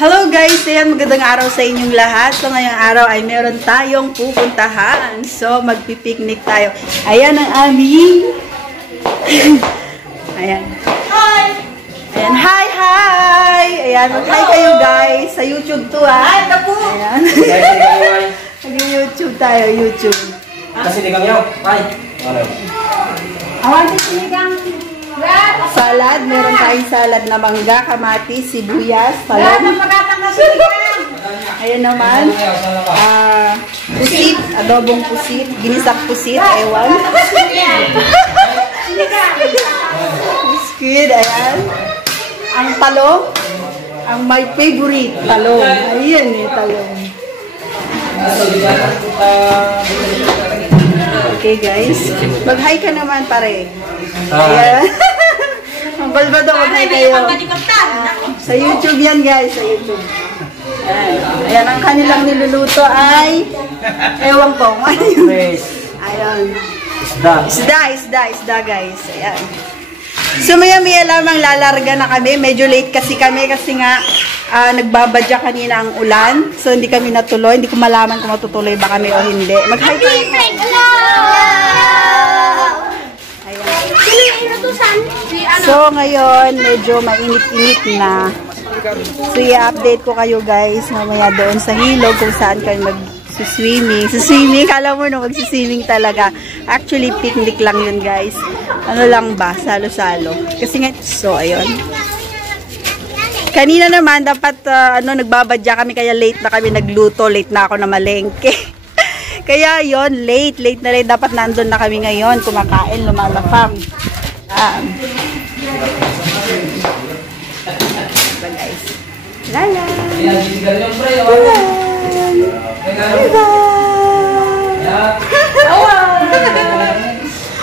Hello guys! Ayan, magandang araw sa inyong lahat. So ngayong araw ay meron tayong pupuntahan. So magpipiknik tayo. Ayan ang aming... Ayan. Hi! Ayan, hi! Hi! Ayan, mag-hi kayo guys. Sa YouTube to ha. Hi, tapo! Ayan. Nag-YouTube tayo, YouTube. Kasi di kami yaw. Hi! Awan, sinigang. Salad, meron tayong salad na mangga, kamatis, sibuyas, talong. Ayan naman. Pusit, adobong pusit, ginisak pusit, ewan. Squid, ayan. Ang talong, ang my favorite, talong. Ayan eh, talong. Okay guys, mag-hi ka naman pare. Ayan. Ang balbado, mag-hi kayo. Sa YouTube yan guys, sa YouTube. Ayan, ang kanilang niluluto ay ewan ko. Ayan. Isda guys. Ayan. So maya-maya lamang lalarga na kami. Medyo late kasi kami kasi nga nagbabadya kanina ang ulan. So hindi kami natuloy. Hindi ko malaman kung matutuloy ba kami o hindi. Mag-hi tayo. So ngayon medyo mainit-init na. So i-update ko kayo guys mamaya doon sa Hilog kung saan kayo mag-swimming. Kala mo no, mag-swimming talaga. Actually picnic lang yun guys. Ano lang ba? Salo-salo. Kasi nga, so ayun. Kanina naman dapat nagbabadya kami kaya late na kami nagluto. Late na ako na malengke. Kaya yon late na rin. Dapat nandun na kami ngayon. Kumakain, lumalapang. Guys. Lala.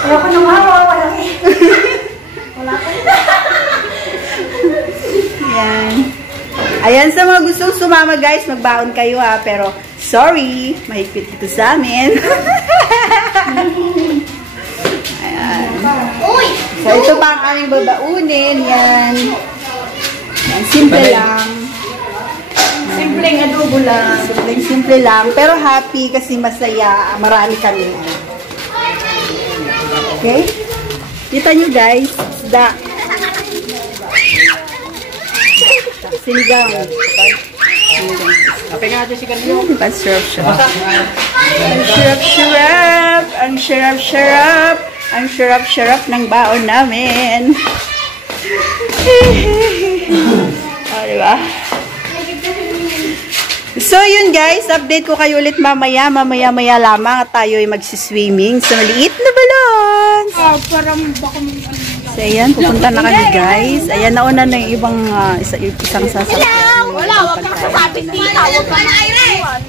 Ayoko nang hawa. Ayan, sa mga gustong sumama guys, magbaon kayo ha. Pero, sorry, mahigpit ito sa amin. Ayan. So, ito pa ang aming babaunin. Yan. Yan, simple lang. Simpleng adobo lang. Simple lang. Pero happy kasi masaya. Marami kami. Okay? Kita nyo guys. Isda. Sinigang. Kapag nga dyan si Carlo. Ang syarap ng baon namin. O, diba? So, yun guys. Update ko kayo ulit mamaya. Mamaya lamang at tayo ay magsiswimming sa maliit na balon. Parang baka So, ayan. Pupunta na kami guys. Ayan, nauna na yung ibang isang sasakyan. wala, wag kang sasabit dito. Wag ka na iwan.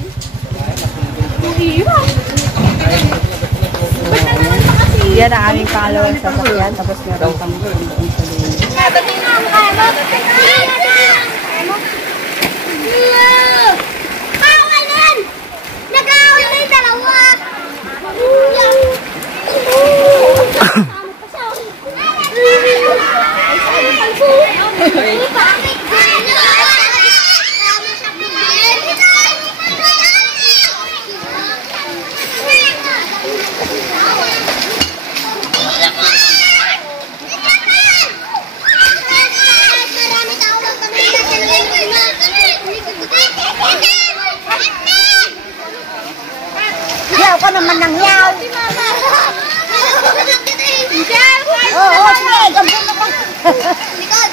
Yan ang aming pangalawang sasakyan. Tapos meron pang doon sa dulo. Yaw ka naman ng yaw. Oo, sige. Gambon na pa. Likod.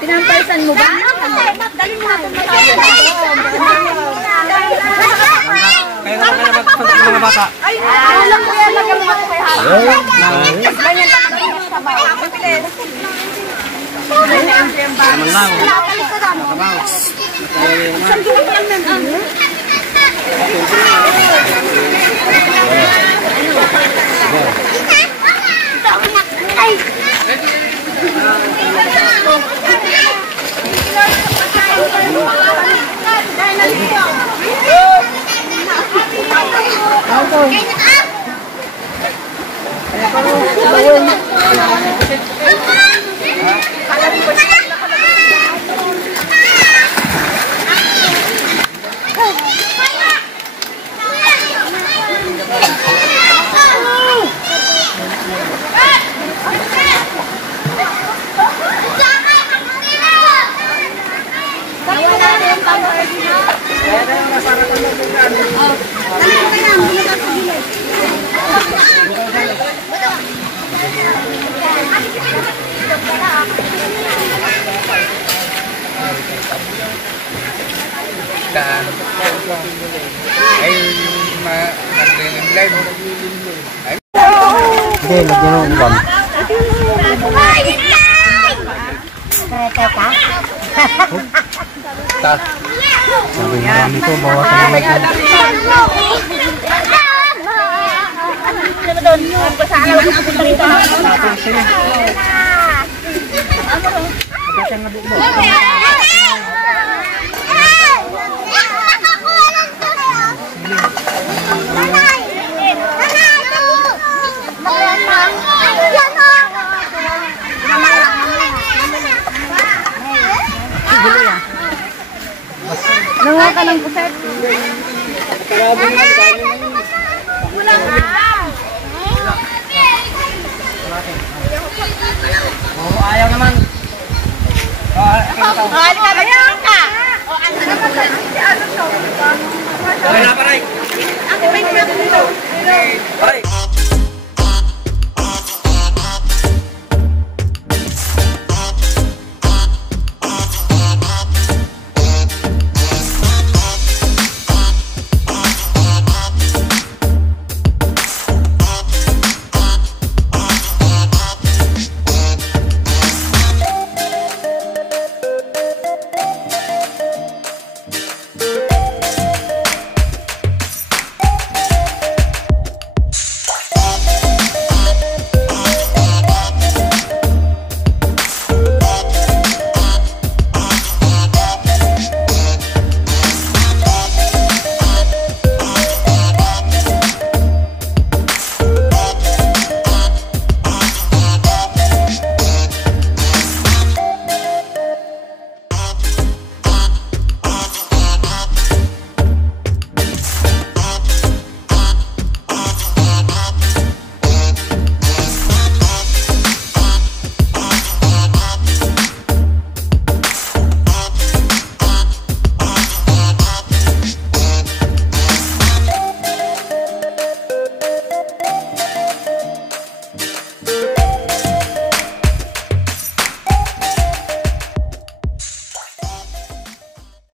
Pinampalisan mo ba? Dali mo natin Kaya naman kayo magpunta ng mga bata. Ay, ulang ko yan. Lagyan mo kay Harry. Ganyan lang sa bahay. Naman lang. Saan ginagawa lang ng Ay! daan. Ay, nag-live. Hindi, lagyan mo uban. Sabi marami ko, bawasan mo lagyan. Nanguha ka ng puset. Wala ka. Ayaw naman. Ayaw ka. O, ano naman ka? Ay, naparay. Ako may pinapito. Paray.